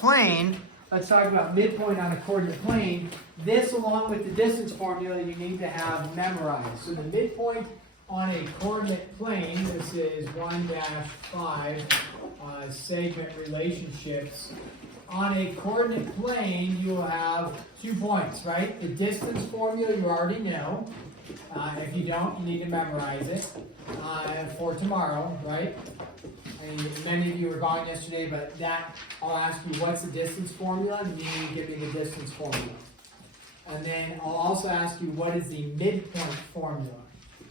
plane, let's talk about midpoint on a coordinate plane. This, along with the distance formula, you need to have memorized. So the midpoint on a coordinate plane, this is 1-5 segment relationships. On a coordinate plane, you will have 2 points, right? The distance formula you already know. If you don't, you need to memorize it for tomorrow, right? And many of you were gone yesterday, but that, I'll ask you, what's the distance formula? And you need to give me the distance formula. And then I'll also ask you, what is the midpoint formula?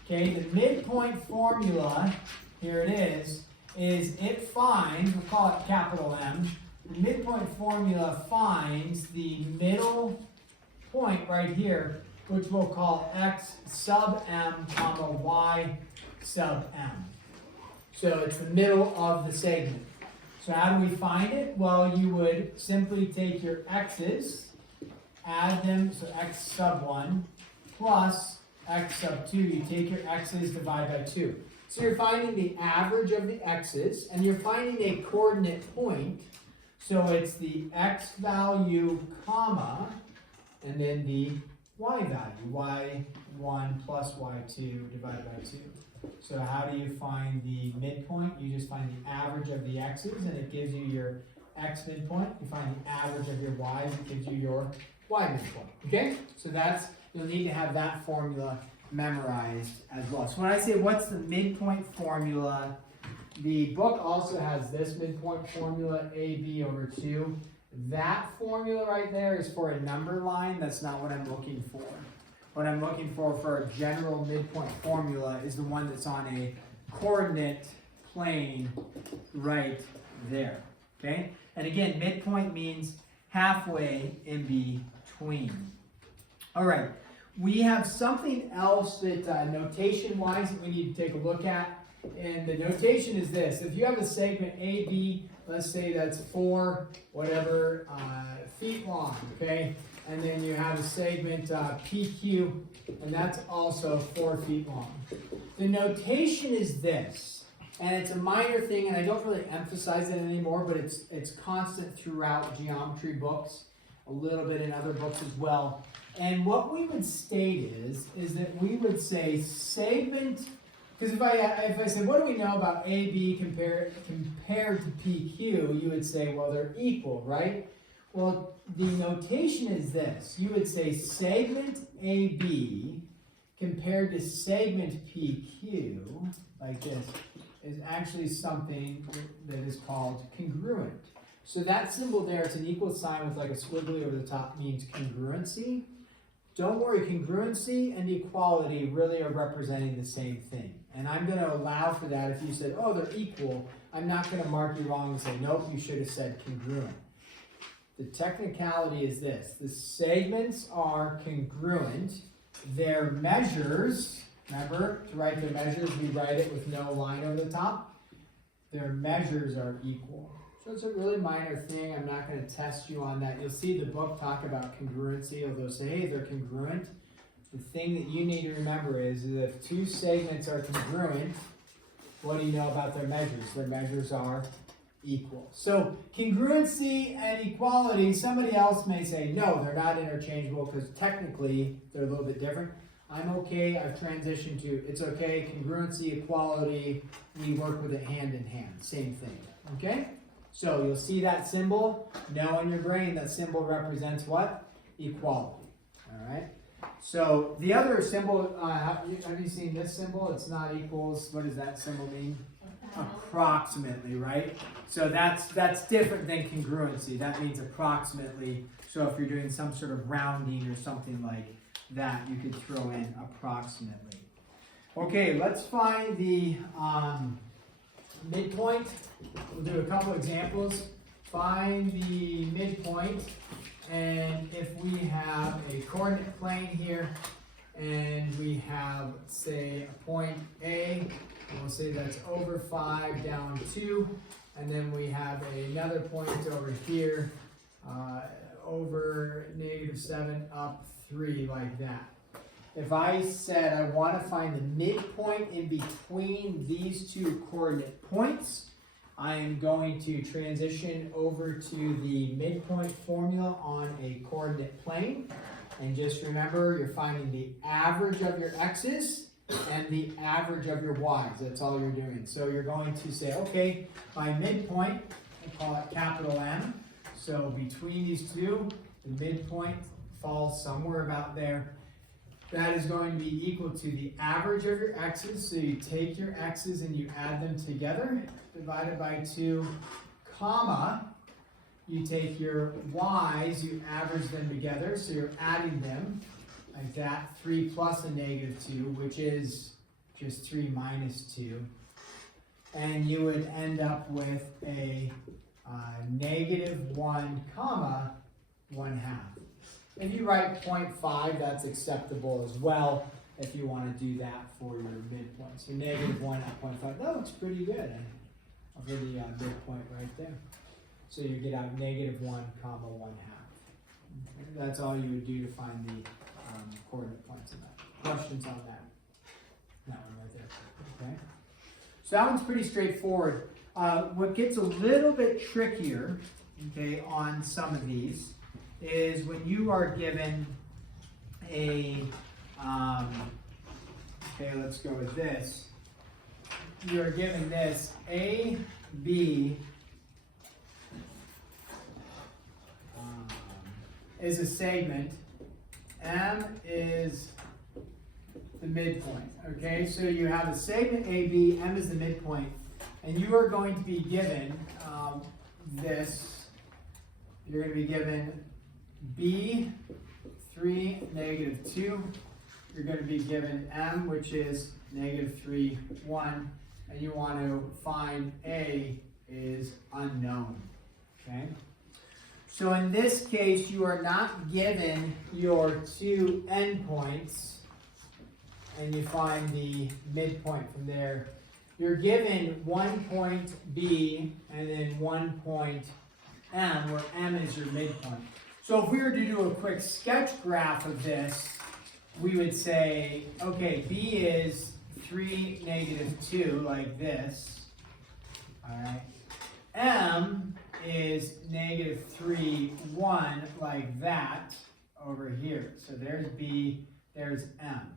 Okay, the midpoint formula, here it is it finds, we'll call it capital M, the midpoint formula finds the middle point right here, which we'll call x sub m comma y sub m. So it's the middle of the segment. So how do we find it? Well, you would simply take your x's, add them, so x sub 1 plus x sub 2. You take your x's, divide by 2. So you're finding the average of the x's, and you're finding a coordinate point. So it's the x value, comma, and then the y value, y1 plus y2 divided by 2. So how do you find the midpoint? You just find the average of the x's, and it gives you your x midpoint. You find the average of your y's, it gives you your y midpoint. Okay? So that's, you'll need to have that formula memorized as well. So when I say what's the midpoint formula, the book also has this midpoint formula, AB over 2. That formula right there is for a number line. That's not what I'm looking for. What I'm looking for a general midpoint formula is the one that's on a coordinate plane right there. Okay? And again, midpoint means halfway in between. All right. We have something else that notation-wise that we need to take a look at. And the notation is this. If you have a segment AB, let's say that's 4 whatever feet long, okay? And then you have a segment PQ, and that's also 4 feet long. The notation is this, and it's a minor thing, and I don't really emphasize it anymore, but it's constant throughout geometry books, a little bit in other books as well. And what we would state is that we would say segment, because if I said, what do we know about AB compared to PQ, you would say, well, they're equal, right? Well, the notation is this. You would say segment AB compared to segment PQ, like this, is actually something that is called congruent. So that symbol there, it's an equal sign with like a squiggly over the top, means congruency. Don't worry, congruency and equality really are representing the same thing. And I'm going to allow for that. If you said, oh, they're equal, I'm not going to mark you wrong and say, nope, you should have said congruent. The technicality is this. The segments are congruent. Their measures, remember, to write their measures, we write it with no line over the top. Their measures are equal. So it's a really minor thing. I'm not going to test you on that. You'll see the book talk about congruency, although say, hey, they're congruent. The thing that you need to remember is that if 2 segments are congruent, what do you know about their measures? Their measures are equal. So congruency and equality, somebody else may say, no, they're not interchangeable because technically they're a little bit different. I'm okay, I've transitioned to, it's okay, congruency, equality, we work with it hand in hand, same thing, okay? So you'll see that symbol, know in your brain that symbol represents what? Equality, all right? So the other symbol, have you seen this symbol? It's not equals, what does that symbol mean? Approximately, right? So that's different than congruency. That means approximately. So if you're doing some sort of rounding or something like that, you could throw in approximately. Okay, let's find the midpoint. We'll do a couple examples. Find the midpoint, and if we have a coordinate plane here, and we have, say, a point A, and we'll say that's over 5 down 2, and then we have another point over here, over -7 up 3, like that. If I said I want to find the midpoint in between these 2 coordinate points, I am going to transition over to the midpoint formula on a coordinate plane. And just remember, you're finding the average of your x's and the average of your y's. That's all you're doing. So you're going to say, okay, my midpoint, we'll call it capital M. So between these two, the midpoint falls somewhere about there. That is going to be equal to the average of your x's. So you take your x's and you add them together, divided by 2, comma, you take your y's, you average them together, so you're adding them like that, 3 plus a negative 2, which is just 3 minus 2. And you would end up with a negative 1 comma 1/2. If you write 0.5, that's acceptable as well if you want to do that for your midpoint. So negative 1 at 0.5, that looks pretty good for the midpoint right there. So you get out negative 1 comma 1/2. That's all you would do to find the coordinate points in that. Questions on that? That one right there. Okay. So that one's pretty straightforward. What gets a little bit trickier, okay, on some of these is when you are given a, okay, let's go with this. You are given this A, B, is a segment, M is the midpoint, okay? So you have a segment AB, M is the midpoint, and you are going to be given this, you're going to be given B, 3, negative 2, you're going to be given M, which is negative 3, 1, and you want to find A is unknown, okay? So in this case, you are not given your 2 endpoints, and you find the midpoint from there. You're given 1 point B and then 1 point M, where M is your midpoint. So if we were to do a quick sketch graph of this, we would say, okay, B is 3, negative 2, like this. All right. M is negative 3, 1, like that, over here. So there's B, there's M.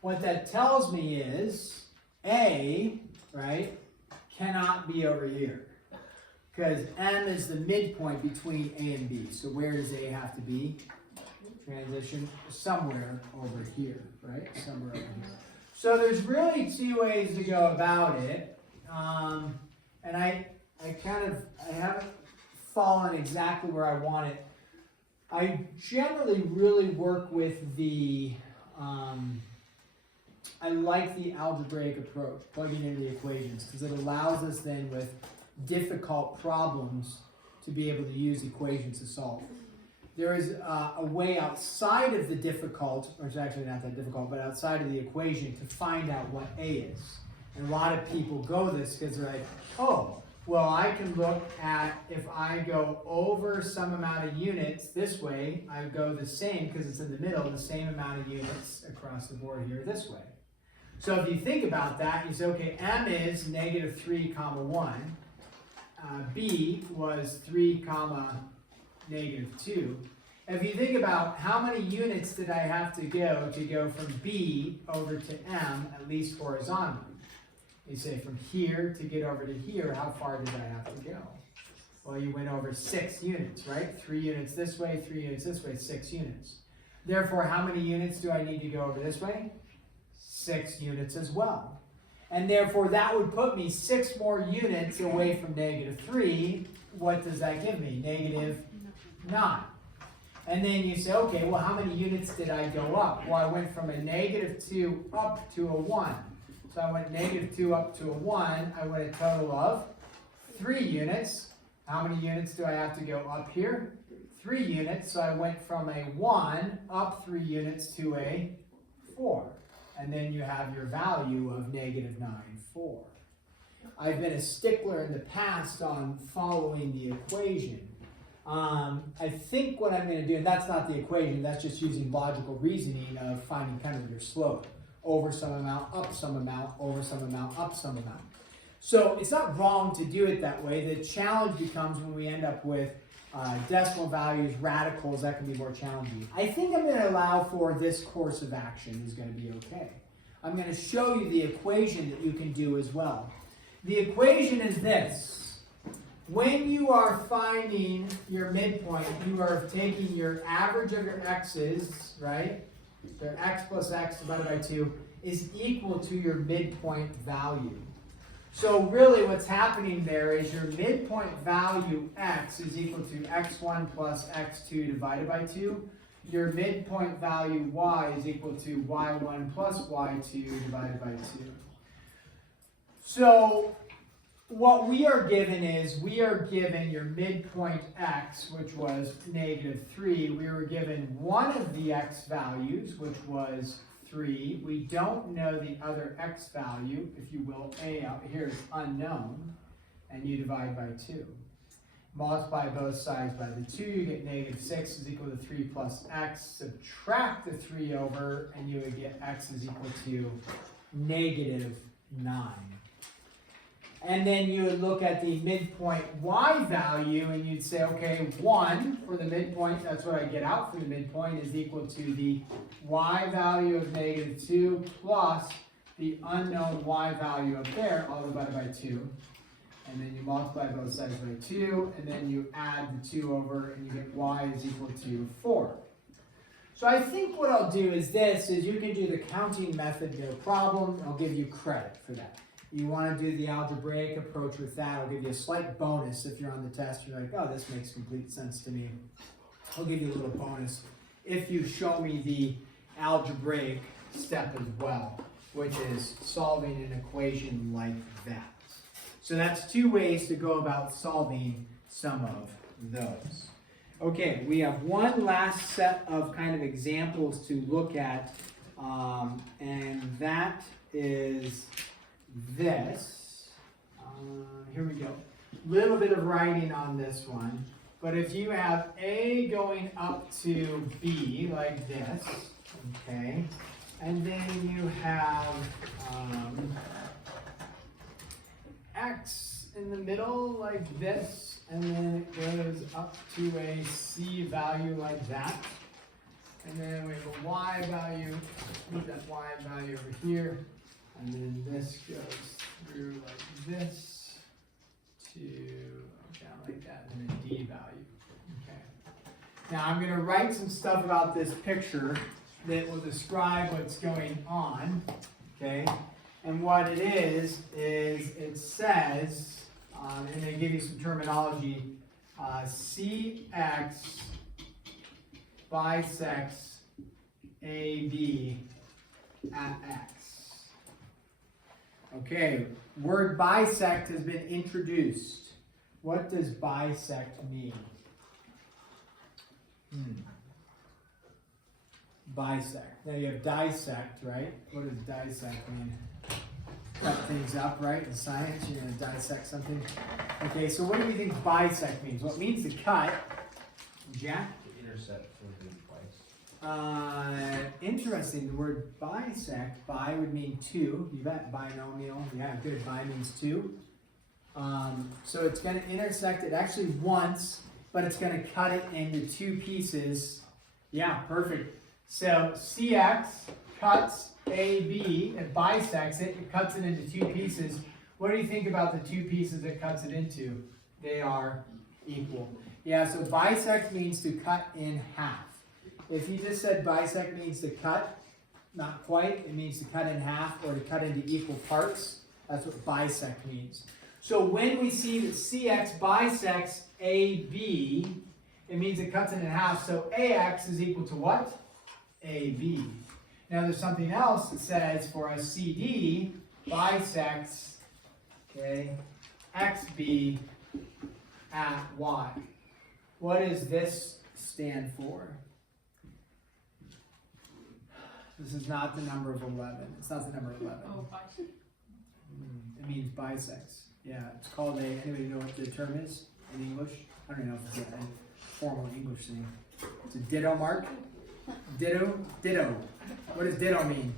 What that tells me is A, right, cannot be over here. Because M is the midpoint between A and B. So where does A have to be? Transition somewhere over here, right? Somewhere over here. So there's really 2 ways to go about it. And I haven't fallen exactly where I want it. I generally really work with the, I like the algebraic approach, plugging into the equations, because it allows us then with difficult problems to be able to use equations to solve. There is a way outside of the difficult, or it's actually not that difficult, but outside of the equation to find out what A is. And a lot of people go this because they're like, oh, well, I can look at if I go over some amount of units this way, I go the same, because it's in the middle, the same amount of units across the board here this way. So if you think about that, you say, okay, M is negative 3, comma 1. B was 3, comma negative 2. If you think about how many units did I have to go from B over to M, at least horizontally. You say from here to get over to here, how far did I have to go? Well, you went over 6 units, right? 3 units this way, 3 units this way, 6 units. Therefore, how many units do I need to go over this way? 6 units as well. And therefore, that would put me 6 more units away from negative 3. What does that give me? Negative 9. And then you say, okay, well, how many units did I go up? Well, I went from a negative 2 up to a 1. So I went negative 2 up to a 1. I went a total of 3 units. How many units do I have to go up here? 3 units. So I went from a 1 up 3 units to a 4. And then you have your value of negative 9, 4. I've been a stickler in the past on following the equation. I think what I'm going to do, and that's not the equation, that's just using logical reasoning of finding kind of your slope. Over some amount, up some amount, over some amount, up some amount. So it's not wrong to do it that way. The challenge becomes when we end up with decimal values, radicals, that can be more challenging. I think I'm going to allow for this course of action is going to be okay. I'm going to show you the equation that you can do as well. The equation is this. When you are finding your midpoint, you are taking your average of your x's, right? So x plus x divided by 2 is equal to your midpoint value. So really what's happening there is your midpoint value x is equal to x1 plus x2 divided by 2. Your midpoint value y is equal to y1 plus y2 divided by 2. So what we are given is, we are given your midpoint x, which was -3. We were given one of the x values, which was 3. We don't know the other x value, if you will. A out here is unknown, and you divide by 2. Multiply both sides by the 2, you get -6 is equal to 3 plus x. Subtract the 3 over, and you would get x is equal to -9. And then you would look at the midpoint y value, and you'd say, okay, 1 for the midpoint, that's what I get out for the midpoint, is equal to the y value of -2 plus the unknown y value up there, all divided by 2. And then you multiply both sides by 2, and then you add the 2 over, and you get y is equal to 4. So I think what I'll do is this, is you can do the counting method, no problem. I'll give you credit for that. You want to do the algebraic approach with that, I'll give you a slight bonus if you're on the test. You're like, oh, this makes complete sense to me. I'll give you a little bonus if you show me the algebraic step as well, which is solving an equation like that. So that's 2 ways to go about solving some of those. Okay, we have one last set of kind of examples to look at, and that is this. Here we go. Little bit of writing on this one, but if you have A going up to B like this, okay, and then you have X in the middle like this, and then it goes up to a C value like that, and then we have a Y value, put that Y value over here. And then this goes through like this to down like that, and then a D value. Okay. Now I'm going to write some stuff about this picture that will describe what's going on. Okay. And what it is it says, and they give you some terminology, CX bisects AB at X. Okay, word bisect has been introduced. What does bisect mean? Bisect. Now you have dissect, right? What does dissect mean? Cut things up, right? In science, you're going to dissect something. Okay, so what do you think bisect means? Well, it means to cut. Jack? To intersect something twice. Interesting. The word bisect, bi would mean 2. You bet. Binomial. Yeah, good. Bi means 2. So it's going to intersect it actually once, but it's going to cut it into 2 pieces. Yeah, perfect. So CX cuts AB, it bisects it, it cuts it into 2 pieces. What do you think about the 2 pieces it cuts it into? They are equal. Yeah, so bisect means to cut in half. If you just said bisect means to cut, not quite. It means to cut in half or to cut into equal parts. That's what bisect means. So when we see that CX bisects AB, it means it cuts it in half. So AX is equal to what? AB. Now there's something else that says for a CD bisects, okay, XB at Y. What does this stand for? This is not the number of 11. It's not the number 11. Oh, bisect. It means bisects. Yeah, it's called a, anybody know what the term is in English? I don't know if it's a formal English thing. It's a ditto mark. Ditto, ditto. What does ditto mean?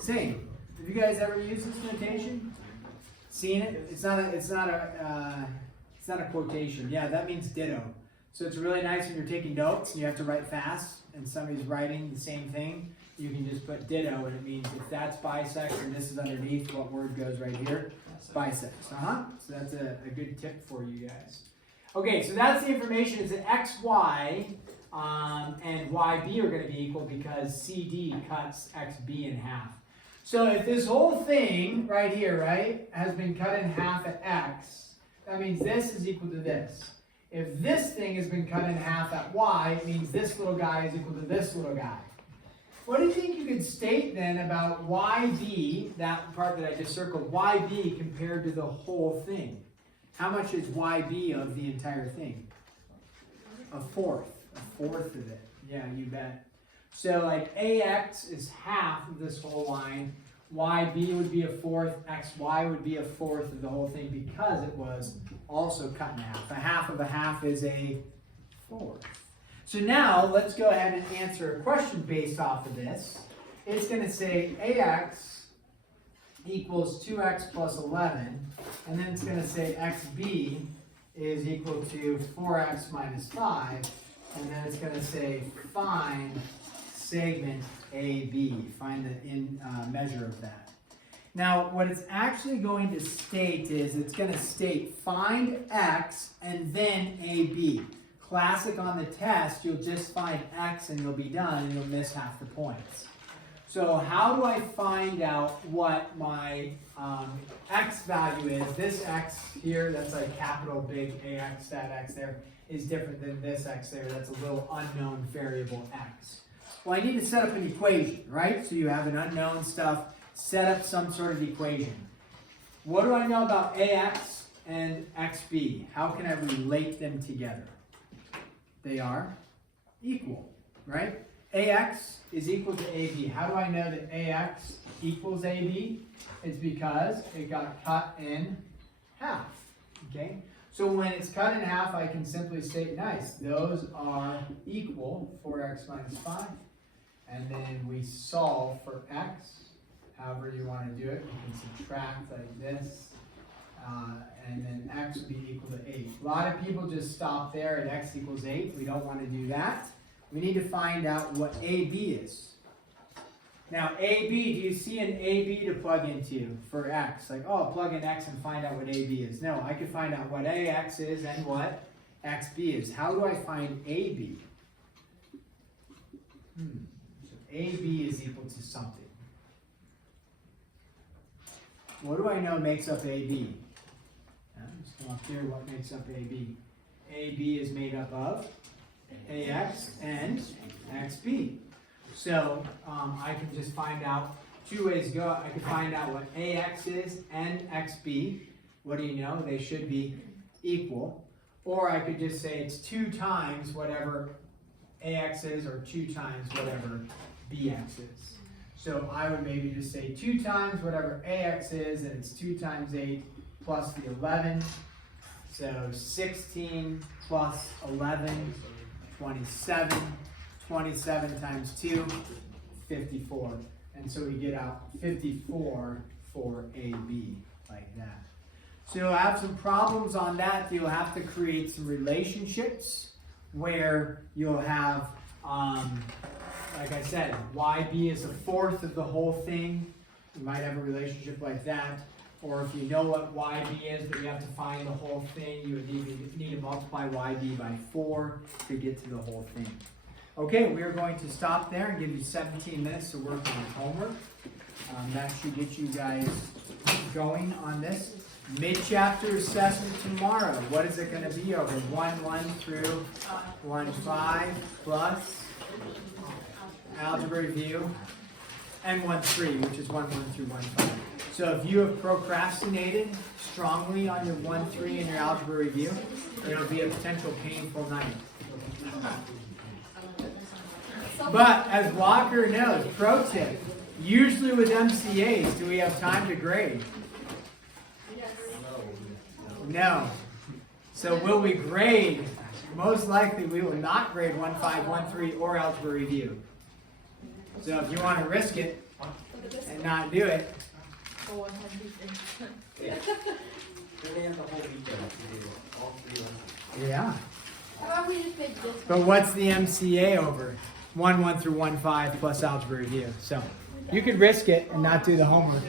Same. Have you guys ever used this notation? Seeing it? It's not a quotation. Yeah, that means ditto. So it's really nice when you're taking notes and you have to write fast and somebody's writing the same thing. You can just put ditto and it means if that's bisects and this is underneath, what word goes right here? Bisects. So that's a good tip for you guys. Okay, so that's the information. Is that xy and yb are going to be equal because CD cuts xb in half. So if this whole thing right here, right, has been cut in half at x, that means this is equal to this. If this thing has been cut in half at y, it means this little guy is equal to this little guy. What do you think you could state then about YB, that part that I just circled, YB compared to the whole thing? How much is YB of the entire thing? A fourth of it. Yeah, you bet. So like AX is half of this whole line, YB would be a fourth, XY would be a fourth of the whole thing because it was also cut in half. A half of a half is a fourth. So now let's go ahead and answer a question based off of this. It's going to say AX equals 2x plus 11, and then it's going to say XB is equal to 4x minus 5, and then it's going to say find segment AB, find the measure of that. Now, what it's actually going to state is it's going to state find X and then AB. Classic on the test, you'll just find X and you'll be done and you'll miss half the points. So how do I find out what my X value is? This X here, that's like capital big AX, that X there, is different than this X there. That's a little unknown variable X. Well, I need to set up an equation, right? So you have an unknown stuff, set up some sort of equation. What do I know about AX and XB? How can I relate them together? They are equal, right? AX is equal to AB. How do I know that AX equals AB? It's because it got cut in half, okay? So when it's cut in half, I can simply state, nice, those are equal, 4x minus 5. And then we solve for x, however you want to do it. You can subtract like this. And then x would be equal to 8. A lot of people just stop there at x equals 8. We don't want to do that. We need to find out what AB is. Now, AB, do you see an AB to plug into for x? Like, oh, plug in x and find out what AB is. No, I can find out what AX is and what XB is. How do I find AB? So AB is equal to something. What do I know makes up AB? Just come up here, what makes up AB? AB is made up of AX and XB. So I can just find out two ways to go. I can find out what AX is and XB. What do you know? They should be equal. Or I could just say it's 2 times whatever AX is or 2 times whatever BX is. So I would maybe just say 2 times whatever AX is, and it's 2 times 8 plus the 11. So 16 plus 11, 27. 27 times 2, 54. And so we get out 54 for AB, like that. So you'll have some problems on that. You'll have to create some relationships where you'll have, like I said, YB is a fourth of the whole thing. You might have a relationship like that. Or if you know what YB is, but you have to find the whole thing, you would need to multiply YB by 4 to get to the whole thing. Okay, we are going to stop there and give you 17 minutes to work on your homework. That should get you guys going on this. Mid-chapter assessment tomorrow. What is it going to be over? 1-1 through 1-5 plus algebra review and 1-3, which is 1-1 through 1-5. So if you have procrastinated strongly on your 1-3 and your algebra review, it'll be a potential painful night. But as Walker knows, pro tip, usually with MCAs, do we have time to grade? No. So will we grade? Most likely we will not grade 1-5, 1-3, or algebra review. So if you want to risk it and not do it, for 100 things. Yeah. Then they have the whole weekend to do all 3 lessons. Yeah. How about we just make this But one? what's the MCA over? 1 through 1 5 plus algebra review. So you could risk it and not do the homework.